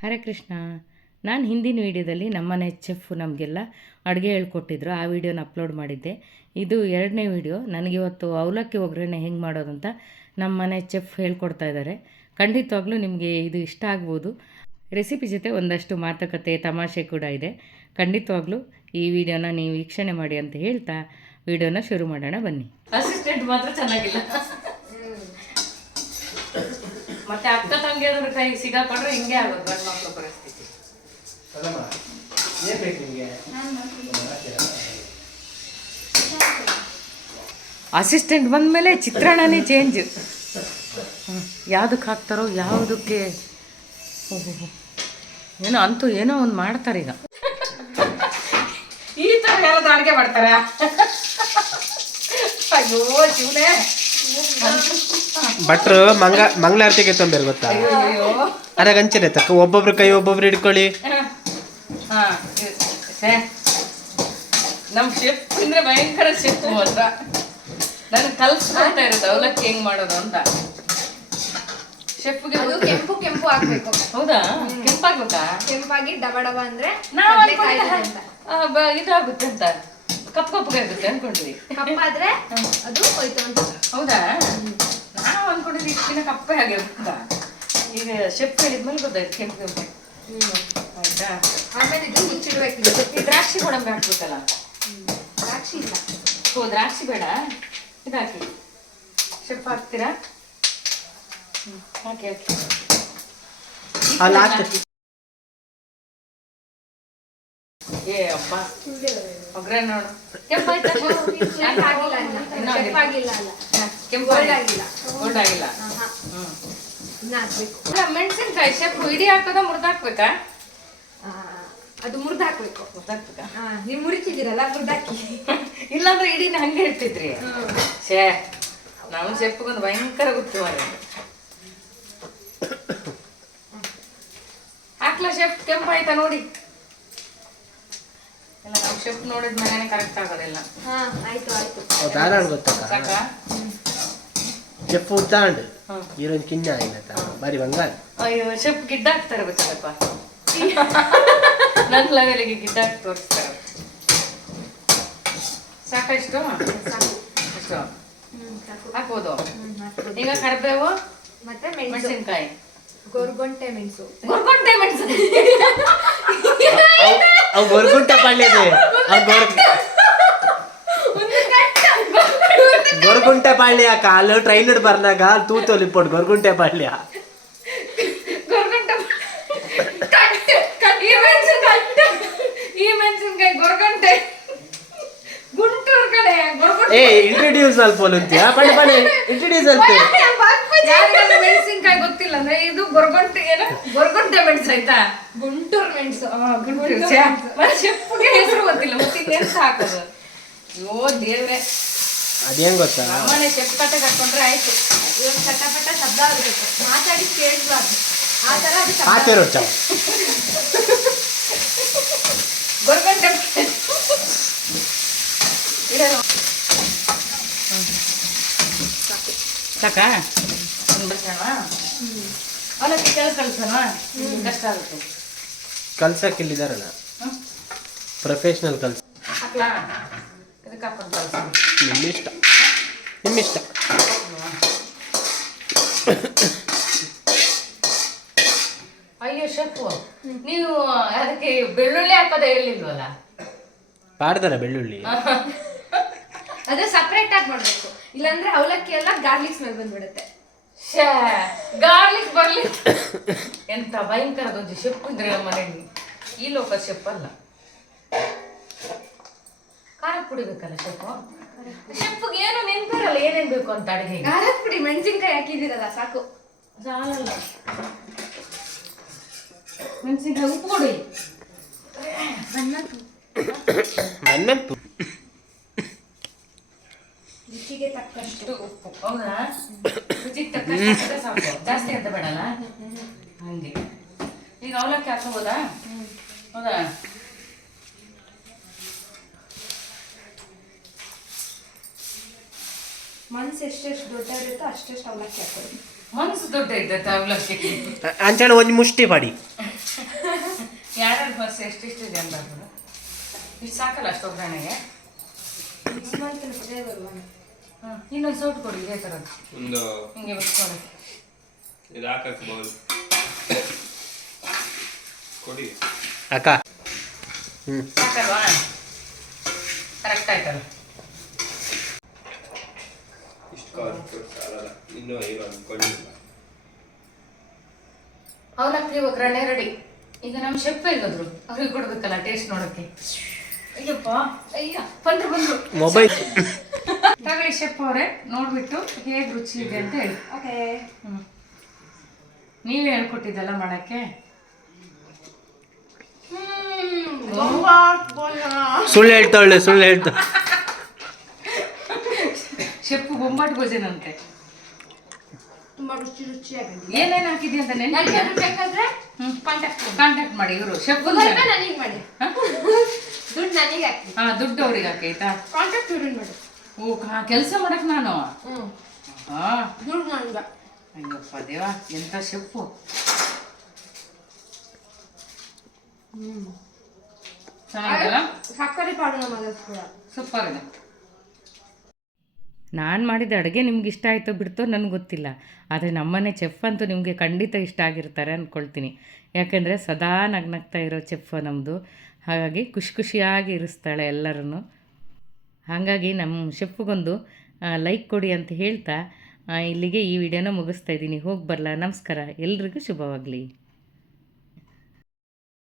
ಹರೇ ಕೃಷ್ಣ. ನಾನು ಹಿಂದಿನ ವೀಡಿಯೋದಲ್ಲಿ ನಮ್ಮನೆ ಚೆಫ್ ನಮಗೆಲ್ಲ ಅಡುಗೆ ಹೇಳ್ಕೊಟ್ಟಿದ್ರು, ಆ ವಿಡಿಯೋನ ಅಪ್ಲೋಡ್ ಮಾಡಿದ್ದೆ. ಇದು 2ನೇ ವಿಡಿಯೋ. ನನಗಿವತ್ತು ಅವಲಕ್ಕಿ ಒಗ್ಗರಣೆ ಹೆಂಗೆ ಮಾಡೋದು ಅಂತ ನಮ್ಮನೆ ಚೆಫ್ ಹೇಳ್ಕೊಡ್ತಾ ಇದ್ದಾರೆ. ಖಂಡಿತವಾಗ್ಲೂ ನಿಮಗೆ ಇದು ಇಷ್ಟ ಆಗ್ಬೋದು. ರೆಸಿಪಿ ಜೊತೆ ಒಂದಷ್ಟು ಮಾತುಕತೆ ತಮಾಷೆ ಕೂಡ ಇದೆ. ಖಂಡಿತವಾಗ್ಲೂ ಈ ವಿಡಿಯೋನ ನೀವು ವೀಕ್ಷಣೆ ಮಾಡಿ ಅಂತ ಹೇಳ್ತಾ ವಿಡಿಯೋನ ಶುರು ಮಾಡೋಣ ಬನ್ನಿ. ಅಸಿಸ್ಟೆಂಟ್ ಮಾತ್ರ ಚೆನ್ನಾಗಿಲ್ಲ, ಮತ್ತೆ ಅಕ್ಕ ತಂಗಿಯದ್ರ ಕೈ ಸಿಗಾಕೊಂಡ್ರೆ ಹಿಂಗೆ ಆಗೋದು ಗಂಡು ಮಕ್ಕಳ ಪರಿಸ್ಥಿತಿ. ಅಸಿಸ್ಟೆಂಟ್ ಬಂದಮೇಲೆ ಚಿತ್ರಾನ್ನನೇ ಚೇಂಜ್. ಯಾವುದಕ್ಕೆ ಹಾಕ್ತಾರೋ ಯಾವುದಕ್ಕೆ ಏನೋ ಅಂತೂ ಏನೋ ಒಂದು ಮಾಡ್ತಾರೆ ಈಗ. ಈ ಥರ ಯಾವ್ದು ಅಡುಗೆ ಮಾಡ್ತಾರ? ಅಯ್ಯೋ ಶಿವನೇ, ಭಟ್ರು ಮಂಗಳಾರತಿಗೆ ತೊಂಬೇರು ಗೊತ್ತಾ? ಅದಾಗ ಹಂಚಿನ ತಕ್ಕ ಒಬ್ಬೊಬ್ರು ಕೈ ಒಬ್ಬೊಬ್ರು ಹಿಡ್ಕೊಳ್ಳಿ. ನಮ್ಮ ಶೆಫ್ ಅಂದ್ರೆ ಭಯಂಕರ ಶೆಫ್ ಮಾತ್ರ. ನನಗೆ ಕಲ್ಸ್ಕೊಳ್ತಾ ಇರೋದು ಅವಲಕ್ಕಿ ಹೆಂಗ್ ಮಾಡೋದು ಅಂತ. ಶೆಫ್ಗೆ ಕೆಂಪು ಕೆಂಪು ಆಗ್ಬೇಕು. ಹೌದಾ? ಕೆಂಪಾಗ್ಬೇಕಾ? ಕೆಂಪಾಗಿ ಡಬ ಡಬ ಅಂದ್ರೆ ಇದಾಗುತ್ತೆ ಅಂತ, ಕಪ್ಪು ಕಪ್ಪಗೆ ಆಗುತ್ತೆ ಅನ್ಕೊಂಡ್ವಿ. ಕಪ್ಪಾದ್ರೆ ಅದು ಹೋಯ್ತು ಅಂತ. ಹೌದಾ? ನಾವು ಅನ್ಕೊಂಡಿದ್ವಿ ಇಷ್ಟಿನ ಕಪ್ಪೆ ಹಾಗೆ ಅಂತ. ಈಗ ಶೆಫ್ ಹೇಳಿದ್ಮೇಲೆ ಗೊತ್ತಾಯ್ತು ಕೆಂಪು ಕೆಂಪು. ಆಯ್ತಾ? ಆಮೇಲೆ ಇದು ಮುಚ್ಚಿಡ್ಬೇಕು. ಈ ದ್ರಾಕ್ಷಿ ಗೋಡಂಬಿ ಹಾಕ್ಬೇಕಲ್ಲ? ದ್ರಾಕ್ಷಿ ಇಲ್ಲ. ಓ, ದ್ರಾಕ್ಷಿ ಬೇಡ, ಇದಾಕಿ. ಶೆಫ್ ಹಾಕ್ತೀರಾ? ಹಾಕಿ ಹಾಕಿ. ಏ ಅಪ್ಪ, ಒಗ್ಗರಣೆ ನೋಡು ಕೆಂಪಾಯ್ತಾ? ಗೋಲ್ಡಾಗಿಲ್ಲ. ಮೆಣಸಿನ್ಕಾಯಿ ಶೆಫ್ ಇಡೀ ಹಾಕೋದ ಮುರ್ದು ಹಾಕ್ಬೇಕಾ? ಅದು ಮುರ್ದು ಹಾಕ್ಬೇಕು. ಮುರ್ದಾಕ್ಬೇಕಾ? ನೀವು ಮುರಿತಿದ್ದೀರಲ್ಲ, ಮುರ್ದಾಕಿ. ಇಲ್ಲಾಂದ್ರೆ ಇಡೀನ ಹಂಗೆ ಇರ್ತಿದ್ರಿ. ಶೇ, ನಮ್ಮ ಶೆಫ್ಗೊಂದು ಭಯಂಕರ ಗೊತ್ತು ಮಾರ. ಹಾಕ್ಲಾ ಶೆಫ್? ಕೆಂಪಾಯ್ತಾ ನೋಡಿ? ಎಲ್ಲ ನಾವು ಶೆಫ್ ನೋಡಿದ್ಮೇಲೆ ಕರೆಕ್ಟ್ ಆಗೋದಿಲ್ಲ. ಆಯ್ತು ಆಯ್ತು. ಸಾಕಾ? ಶೆಫ್ ಉದ್ದಾಂಡ್ ಈರೋನ್ ಕಿನ್ನ ಆಯ್ತಾ ಬಾರಿ ಬಂಗಾರ. ಅಯ್ಯೋ, ಶೆಫ್ ಗಿಡ್ಡ ಹಾಕ್ತಾರೆ ಗೊತ್ತಲ್ಲಪ್ಪ. ನನ್ನ ಲೆವೆಲ್ಗೆ ಗಿಡ್ಡ ಹಾಕಿ ತೋರಿಸ್ತಾರೆ. ಸಾಕ? ಇಷ್ಟು ಇಷ್ಟು ಹಾಕ್ಬೋದು. ಈಗ ಕರಿಬೇವು ಮತ್ತೆ ಮೆಣಸಿನ್ಕಾಯಿ, ಗೊರ್ಗೊಂಟೆ ಮೆಣಸು. ಗೊರ್ಗೊಂಟೆ ಮೆಣಸು ಗೊರ್ಗುಂಟೆ ಪಾಳ್ಯದೆ. ಗೊರ್ಗುಂಟೆ ಪಾಳ್ಯ ಕಾಲು ಟ್ರೈನರ್ ಬರ್ನಾಗ ತೂತೊಲಿಪೊಟ್ಟು ಗೊರ್ಗುಂಟೆ ಪಾಳ್ಯ. ಈ ಮೆಣಸಿನ್ಕಾಯಿ ಗೊರ್ಗಂಟೆ ಗುಂಟೂರು ಕಡೆ ಏ ಇಂಟ್ರೊಡ್ಯೂಸ್ ಅಲ್ಪ ಅಂತೀಯ? ಪಡೆ ಪಡೆ ಇಂಟ್ರೊಡ್ಯೂಸ್ ಅಲ್ಪ. ಮೆಣಸಿನ್ಕಾಯಿ ಗೊತ್ತಿಲ್ಲ ಅಂದ್ರೆ ಇದು ಗೊರ್ಗೊಂಟೆ, ಏನು ಗೊರ್ಗೊಂಟೆ ಮೆಣಸು ಆಯ್ತಾ? ಗುಂಟೂರು ಮೆಣಸು. ಗುಂಟೂರು ಶೆಫ್ಗೆ ಹೆಸರು ಗೊತ್ತಿಲ್ಲ, ಮತ್ತೆ ಇನ್ನೆಂತ ಹಾಕೋದು? ಅಯ್ಯೋ ದೇವ್ರೆ, ಅದೇನ್ ಗೊತ್ತಾ? ನಮ್ಮನೆ ಶೆಫ್ ಕಟ್ಟೆ ಕಟ್ಕೊಂಡ್ರೆ ಆಯ್ತು. ಇವಾಗ ಚಟಪಟ ಶಬ್ದ ಆಗ್ಬೇಕು, ಮಾತಾಡಿ ಕೇಳಿಸ್ಬಾರ್ದು. ಆ ತರ ಅದು ಗೊರ್ಗೊಂಟೆ ಸಾಕಾ? ಒಂದು ಬಿಡ್ಸೋಣ. ಅವಲಕ್ಕಿ ಕಲ್ಸೋಣ, ಕಷ್ಟ ಆಗುತ್ತೆ. ಕಲ್ಸಕ್ ಇಲ್ಲಿದಾರಲ್ಲ ಪ್ರೊಫೆಷನಲ್ ಕಲ್ಸ. ಇದಕ್ಕೆ ಹಾಕೊಂಡು ಕಲ್ಸ. ನಿಮ್ಮಿಷ್ಟ, ನಿಮ್ಮಿಷ್ಟ. ಅಯ್ಯೋ ಶೆಫ್, ನೀವು ಅದಕ್ಕೆ ಬೆಳ್ಳುಳ್ಳಿ ಹಾಕೋದೇ ಹೇಳಿಲ್ವಲ್ಲ? ಪಾಡ್ದಾರ ಬೆಳ್ಳುಳ್ಳಿ. ಅದು ಸಪ್ರೇಟ್ ಆಗಿ ಮಾಡ್ಬೇಕು, ಇಲ್ಲಾಂದ್ರೆ ಅವಲಕ್ಕಿ ಎಲ್ಲ ಗಾರ್ಲಿಕ್ ಸ್ಮೆಲ್ ಬಂದ್ಬಿಡುತ್ತೆ. ಗಾರ್ಲಿಕ್ ಬರ್ಲಿ. ಎಂತ ಭಯಂಕರ ದೊಡ್ಡ ಶೆಫ್ ಇದ್ರೆ ನಮ್ಮ ಮನೆಯಲ್ಲಿ. ಈ ಲೋಕ ಶೆಫ್ ಅಲ್ಲ. ಖಾರದ ಪುಡಿ ಬೇಕಲ್ಲ ಶೆಫ್? ಶೆಫ್ಗೆ ಏನು ನೆನ್ಪಿರಲ್ಲ ಏನೇನ್ ಬೇಕು ಅಂತ ಅಡುಗೆ. ಖಾರದ ಪುಡಿ, ಮೆಣಸಿನ್ಕಾಯಿ ಹಾಕಿದಿರಲ್ಲ ಸಾಕು. ಸಾಲಲ್ಲ. ಮೆಣಸಿನ್ಕಾಯಿ, ಉಪ್ಪು ಕೊಡಿ. ನನ್ನಂತು ರುಚಿಗೆ ತಕ್ಕಷ್ಟು ಉಪ್ಪು. ಹೌದಾ? ರುಚಿಗೆ ತಕ್ಕಷ್ಟು ಸಾಕು, ಜಾಸ್ತಿ ಅಂತ ಬೇಡಲ್ಲ. ಹಂಗೆ ಈಗ ಅವಲಕ್ಕಿ ಹಾಕೋಬೋದಾ? ಹೌದಾ? ಮನ್ಸು ಎಷ್ಟೆಷ್ಟು ದೊಡ್ಡ ಇರುತ್ತೋ ಅಷ್ಟೆಷ್ಟು ಅವಲಕ್ಕಿ ಹಾಕೋದು. ಮನಸ್ಸು ದೊಡ್ಡ ಇದ್ದತ್ತೆ ಅವಲಕ್ಕಿ. ಅಂಚಣ ಒಂದು ಮುಷ್ಟಿ ಮಾಡಿ ಯಾರ್ಯಾರು ಬಸ್ ಎಷ್ಟಿಷ್ಟಿದೆ ಅಂತ ಇಷ್ಟು ಸಾಕಲ್ಲ ಅಷ್ಟು ಒಗ್ಗರಣೆಗೆ. ಹಾಂ, ಇನ್ನೊಂದು ಸೌಟ್ ಕೊಡಿ ಇದೇ ಥರದ್ದು ಒಂದು ಹಿಂಗೆ ಮಿಕ್ಸ್ ಮಾಡಿ. ಇದು ಹಾಕಕ್ಕೆ ಬೌಲ್ ಕೊಡಿ. ಅಕ್ಕ ಸಾಕಲ್ವಾ? ಕರೆಕ್ಟ್ ಆಯ್ತಲ್ಲ. ಇಷ್ಟು ಕಾಲು ಸಾಲಲ್ಲ, ಇನ್ನೂ ಐದು ಅಂದ್ಕೊಂಡಿಲ್ಲ. ಅವಲಕ್ಕಿ ಒಗ್ಗರಣೆ ರೆಡಿ. ಈಗ ನಮ್ಮ ಶೆಫ್ ಎಲ್ಲಿದ್ರು, ಅವ್ರಿಗೆ ಕೊಡ್ಬೇಕಲ್ಲ ಟೇಸ್ಟ್ ನೋಡೋಕ್ಕೆ. ಅಯ್ಯಪ್ಪ, ಅಯ್ಯ ಬಂದ್ರು ಬಂದ್ರು. ಮೊಬೈಲ್ ತಗೊಳ್ಳಿ ಶೆಫ್ ಅವರೇ, ನೋಡ್ಬಿಟ್ಟು ಹೇಗೆ ರುಚಿ ಇದೆ ಅಂತ ಹೇಳಿ. ಓಕೆ. ಹ್ಞೂ, ನೀವೇ ಹೇಳ್ಕೊಟ್ಟಿದ್ದಲ್ಲ ಮಾಡೋಕ್ಕೆ. ಸುಳ್ಳು ಹೇಳ್ತಾಳೆ, ಸುಳ್ಳು ಹೇಳ್ತಾ. ಶೆಫ್ ಬೊಂಬಾಟ್ ಭೋಜನಂತೆ. ತುಂಬಾ ರುಚಿಯಾಗಿದೆ. ಏನೇನು ಹಾಕಿದ್ಯಾ ಅಂತ ನೆನಪು ನನಗೆ ಬೇಕಾದ್ರೆ ಕಾಂಟ್ಯಾಕ್ಟ್ ಮಾಡಿ ಇವರು ಶೆಫ್. ನನಗೆ ಮಾಡಿ, ದುಡ್ಡು ನನಗೆ ಹಾಕಿ. ಹಾಂ, ದುಡ್ಡು ಅವ್ರಿಗೆ ಹಾಕೈತಾ? ಕಾಂಟ್ಯಾಕ್ಟ್ ಇವ್ರಿಗೆ ಮಾಡಿ. ಓ, ಕೆಲಸ ಮಾಡಕ್ಕೆ ನಾನು. ಹಾಂ, ದುಡ್ಡು ನನಗೆ. ಅಯ್ಯಪ್ಪ ದೇವಾ, ಎಂಥ ಶೆಫು. ಚೆನ್ನಾಗಿಲ್ಲ? ಸಕ್ಕರೆ ಪಾಡು ನಮಗೆ ಕೂಡ ಸೂಪರ್ ಇದೆ. ನಾನು ಮಾಡಿದ ಅಡುಗೆ ನಿಮ್ಗೆ ಇಷ್ಟ ಆಯಿತೋ ಬಿಡ್ತೋ ನನಗೆ ಗೊತ್ತಿಲ್ಲ, ಆದರೆ ನಮ್ಮನೆ ಚೆಫ್ ಅಂತೂ ನಿಮಗೆ ಖಂಡಿತ ಇಷ್ಟ ಆಗಿರ್ತಾರೆ ಅಂದ್ಕೊಳ್ತೀನಿ. ಯಾಕೆಂದರೆ ಸದಾ ನಗ್ನಗ್ತಾ ಇರೋ ಚೆಫ್ ನಮ್ಮದು. ಹಾಗಾಗಿ ಖುಷಿಯಾಗಿ ಇರಿಸ್ತಾಳೆ ಎಲ್ಲರೂ. ಹಾಗಾಗಿ ನಮ್ಮ ಶೆಫ್ಗೊಂದು ಲೈಕ್ ಕೊಡಿ ಅಂತ ಹೇಳ್ತಾ ಇಲ್ಲಿಗೆ ಈ ವಿಡಿಯೋನ ಮುಗಿಸ್ತಾ ಇದ್ದೀನಿ. ಹೋಗಿ ಬರಲ್ಲ. ನಮಸ್ಕಾರ, ಎಲ್ರಿಗೂ ಶುಭವಾಗಲಿ.